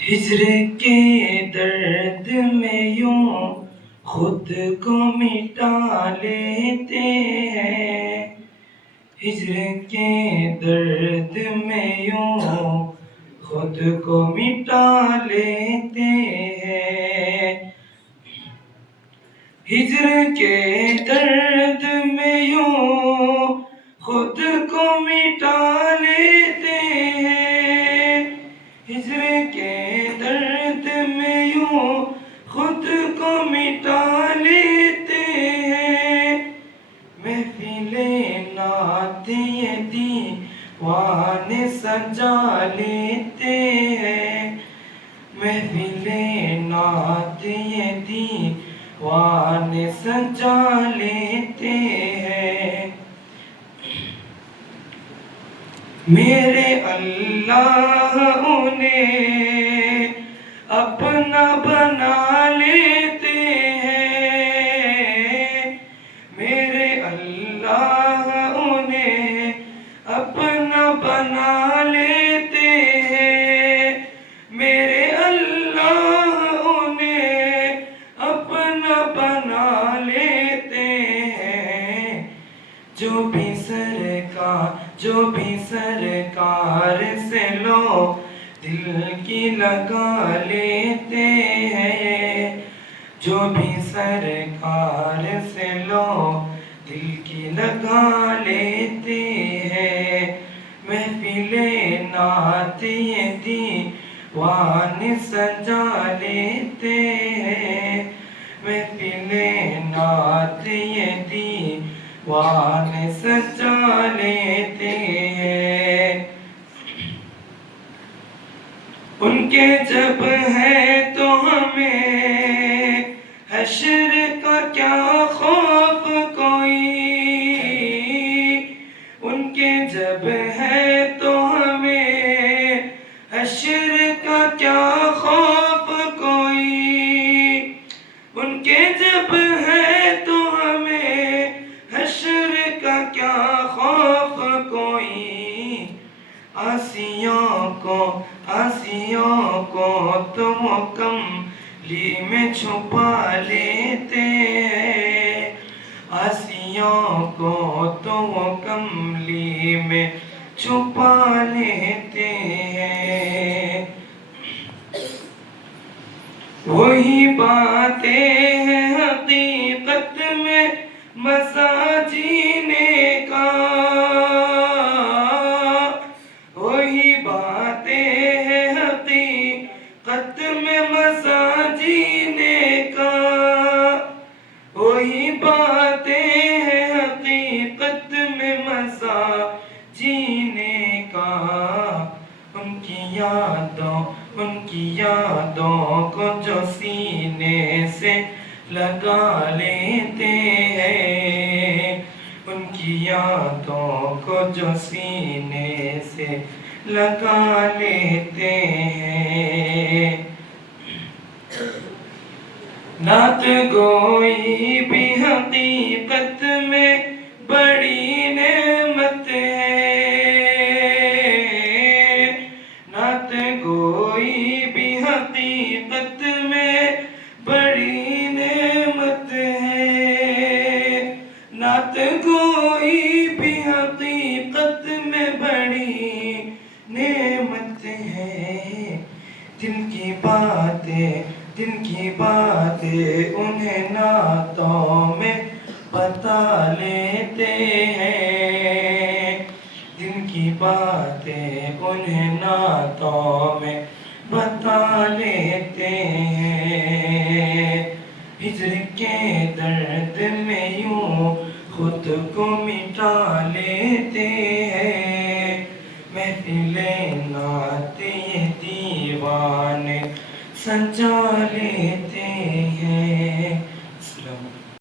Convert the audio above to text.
ہجر کے درد میں یوں خود کو مٹا لیتے ہیں، ہجر کے درد میں یوں خود کو مٹا لیتے ہیں، ہجر کے درد میں یوں خود کو مٹا لیتے ہیں، ہجر کے درد میں یوں خود کو مٹا لیتے ہیں، محفل نعت یہ دیوانے سجا لیتے ہیں، محفل نعت یہ دیوانے سجا لیتے ہیں، میرے اللہ انہیں اپنا بنا لیتے ہیں، میرے اللہ انہیں اپنا بنا لیتے ہیں، میرے اللہ انہیں اپنا بنا لیتے ہیں، جو بھی سرکار سے لو دل کی لگا لیتے ہیں، جو بھی سرکار سے لو دل کی لگا لیتے ہیں، محفل نعت یہ دیوانے سجا لیتے ہیں، محفل نعت یہ دیوانے سجا لیتے ہیں، ان کے جب ہے تو ہمیں حشر کا کیا خوف کوئی، ان کے جب ہے تو ہمیں حشر کا کیا خوف کوئی، ان کے جب ہے تو ہمیں حشر کا کیا خوف کوئی، آسیوں کو تو مکملی میں چھپا لیتے ہیں، آسیوں کو تو مکملی میں چھپا لیتے ہیں، وہی باتیں ہیں حقیقت میں مزہ جینے کا، وہی باتیں ہیں حقیقت میں مزہ جینے کا، وہی باتیں ہیں حقیقت میں مزہ جینے کا، ان کی یادوں کو جو سینے سے لگا لیتے ہیں، ان کی یادوں کو جو سینے سے لگا لیتے ہیں، نعت گوئی بھی حقیقت میں بڑی نعمت ہے، نعت گوئی بھی حقیقت میں بڑی نعمت ہے، نعت گوئی بھی حقیقت میں بڑی نعمت ہے، دل کی باتیں انہیں نعتوں میں بتا لیتے ہیں، دل کی باتیں انہیں نعتوں میں بتا لیتے ہیں، ہجر کے درد میں یوں خود کو مٹا لیتے ہیں، محفل نعت یہ دیوانے سجا لیتے